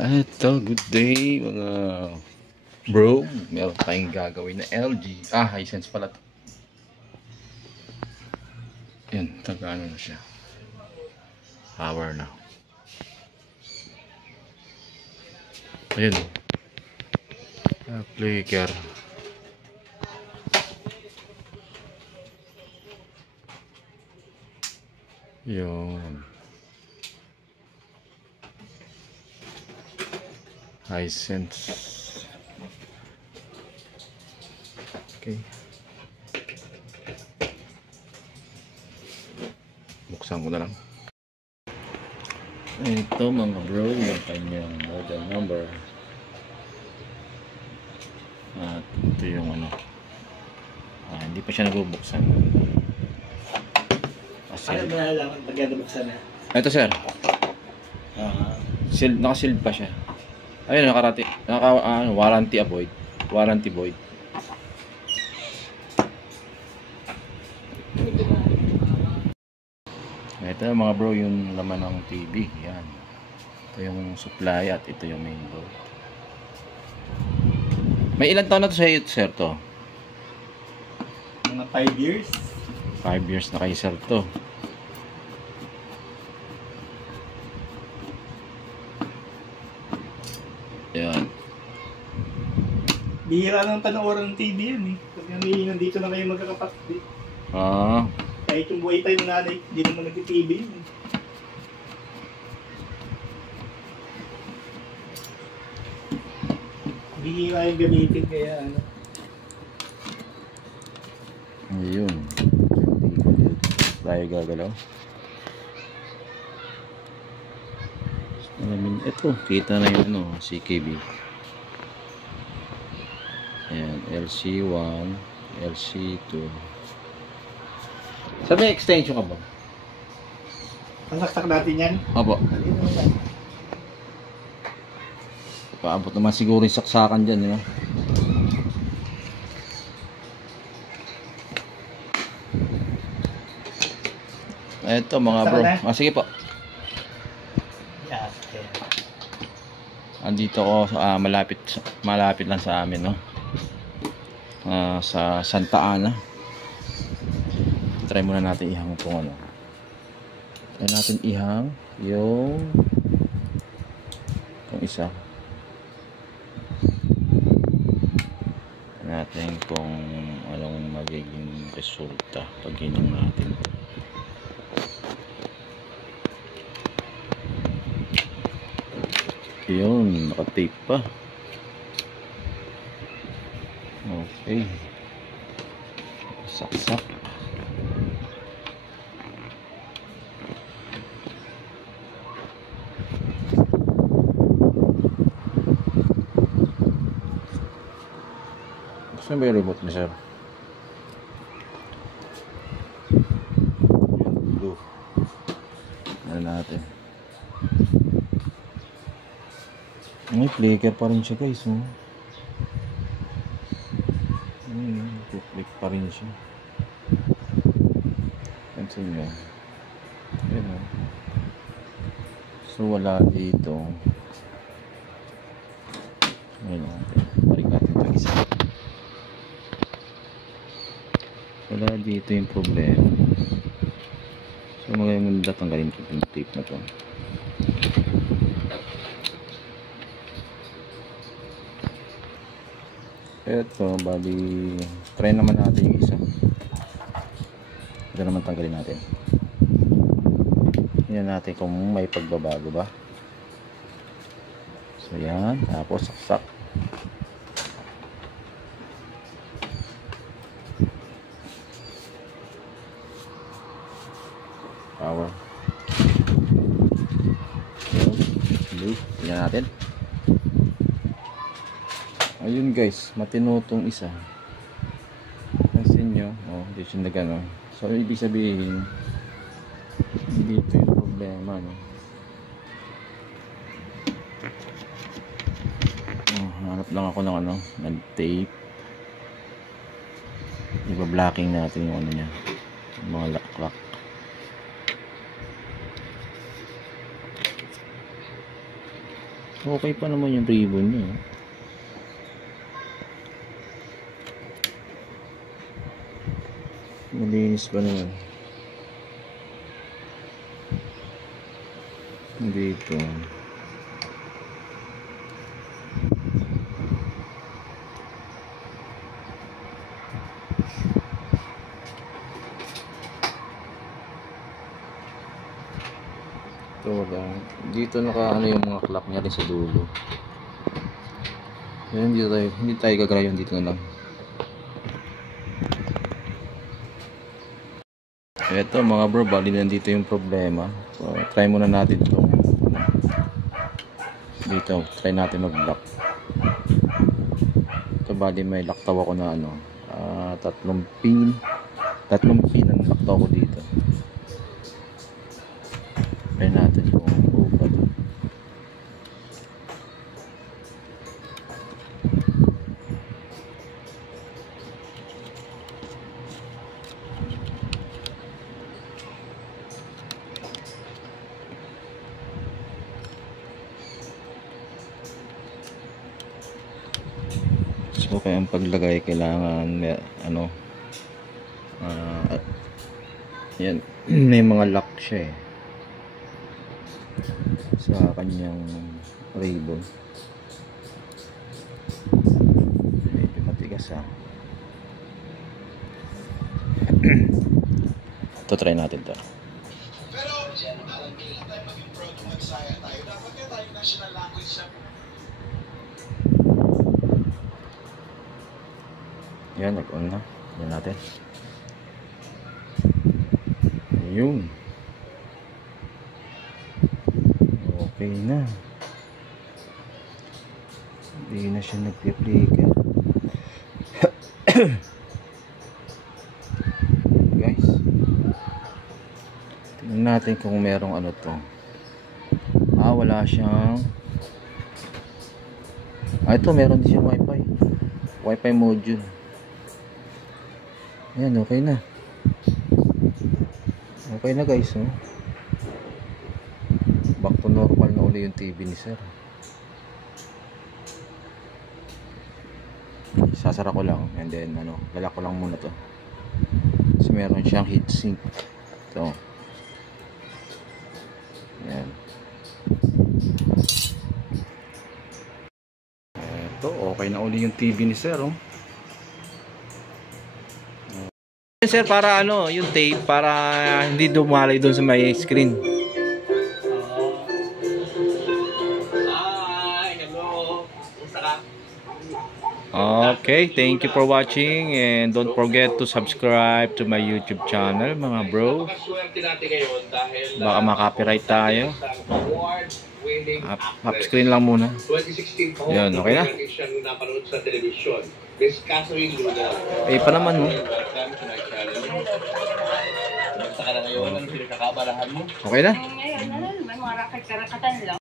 Ito, good day mga bro. Meron tayong gagawin na LG. Hisense pala to. Yan, taga-ano na siya. Power na. Ayun. Flicker. Yun. Hisense. Okay. Buksan ko na lang. Ito mga bro, yung kanyang model number. At ito yung ano. Hindi pa siya nagbubuksan. Ano ba nalaman pag nabuksan na? Ito sir. Naka-sealed pa siya. Ayun, warranty void. Warranty void. Ito mga bro, yung laman ng TV. Yan. Ito yung supply at ito yung mainboard. May ilang taon na to sa iyo, sir, to? Mga 5 years. 5 years na kay sir to. Yan. Bihira ng panoorin ng TV yan eh. Kasi nandito na kayo magkakapatid. Kahit yung buhay tayo ng nanay, hindi naman nag-TV yun eh. Bihira yung gamitin kaya ano. Ayun. Tayo gagalaw. Ito, kita na yung ano, CKB. Ayan, LC1, LC2. Sabi may extension ka ba? Pasaksak natin yan. Opo. Paabot naman siguro yung saksakan dyan, yun. Ito mga bro. Sige po. Andito ko malapit lang sa amin, no. Sa Santa Ana. Try muna natin ihang kung ano. Try natin ihang yung isa. Try natin kung anong magiging resulta pag hinang natin. Yun, naka-tape pa. Okay. Saksak. Saan ba yung remote ni sir? Blue. Ano natin? May flicker pa rin siya guys, oh. Flick pa rin siya. Pansin nyo. Ayan, oh. So wala dito. Ayan, oh. Balik natin ito isa. Wala dito yung problema. So maganda tanggalin ko yung tape na to. Ito, bali try naman natin yung isa. Ito naman tanggalin natin. Tingnan natin kung may pagbabago ba. So yan, tapos saksak. Power. Blue. Tingnan natin. Ayun guys, matino tong isa. Pansin nyo, hindi siya nagano. So ibig sabihin, dito yung problema, no? Hanap lang ako ng ano, ng-tape. Iba-blocking natin yung ano niya, yung mga lock. Okay pa naman yung ribbon niya. Malinis pa naman. Dito. Ito lang. Dito naka ano yung mga clock niya rin sa dulo. Yan, hindi tayo gagalaw dito na lang. Eto mga bro, bali nandito yung problema. So, try muna natin itong dito, try natin mag-lock. Ito bali may laktaw ako na ano, tatlong pin ang laktaw ko dito. Try natin kung buka to. So kaya ang paglagay kailangan ano yan may mga lock siya eh sa kanyang ribbon. Medyo matigas ha. Ito try natin to. Pero alam bilang tayo maging proud ng magsaya tayo, dapat kaya tayo national language sa Yan, nag-on na. Yan natin. Ayun. Okay na. Hindi na siya nag-replika. Guys. Tingnan natin kung merong ano to. Wala siyang ito meron din siyang wifi. Wifi module. Ayan, okay na. Okay na guys, no? Back to normal na uli yung TV ni sir. Sasara ko lang and then ano, lalak ko lang muna to. Kasi meron siyang heatsink. Ito. Ayan. Ito, okay na uli yung TV ni sir, oh. Sir, para ano, yung tape para hindi dumalay doon sa may screen. Hi, hello. Kumusta ka? Okay, thank you for watching and don't forget to subscribe to my YouTube channel, mga bro. Napakaswerte natin ngayon dahil Baka ma-copyright tayo. award-winning Up screen lang muna. 2016 po. Yan, okay na? Siyang napanood sa television. Miss Catherine Luna. Eh, pa naman mo. Welcome to my channel. Kumusta ka na ngayon? Anong pinagkakabalahan mo? Okay na? Ngayon, may mga rakat-karakatan lang.